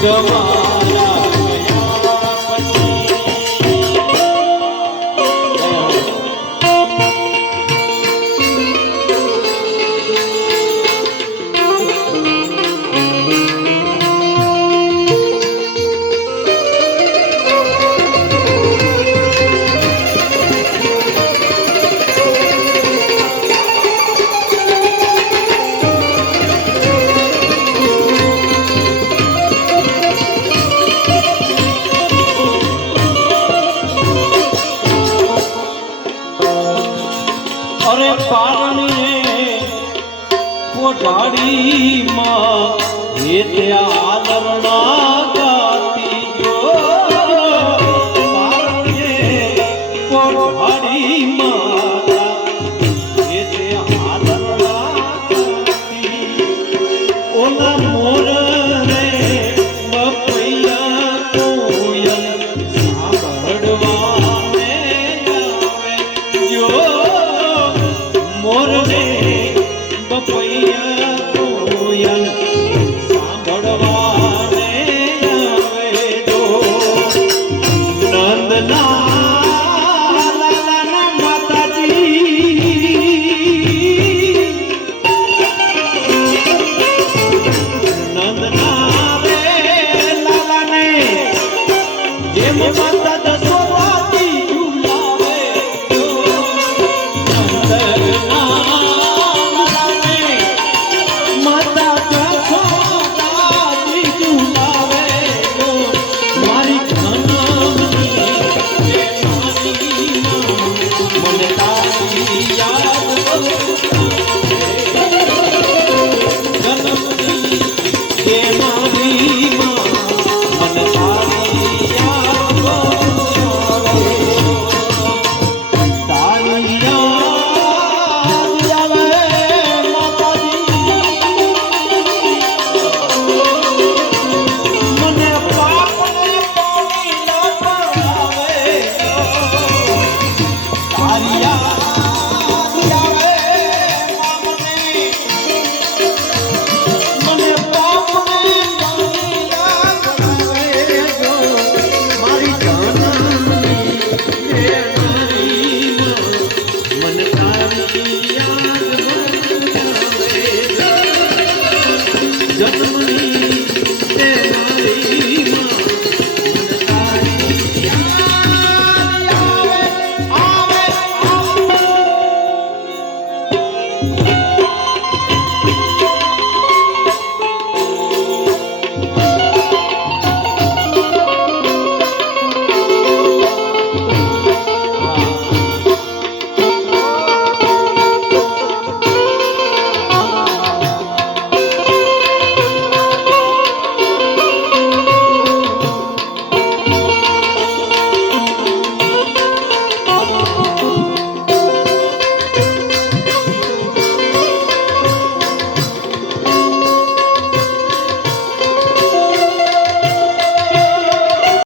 તમારા અરે પારણીએ પોઢાડીમાં એ આદરણા ગાતી જો પારણીએ પોઢાડીમાં એ આદરણા ગાતી ઓલા મોર રે બપૈયા કોયલ સાંભળવાને આવે જો મોરને બપૈયા કોયલ સાંભળવાને આવે જો નંદના લાલાના માતાજી નંદના રે લાલાને જેમ માતા દસોવાતી ઝુલાવે જો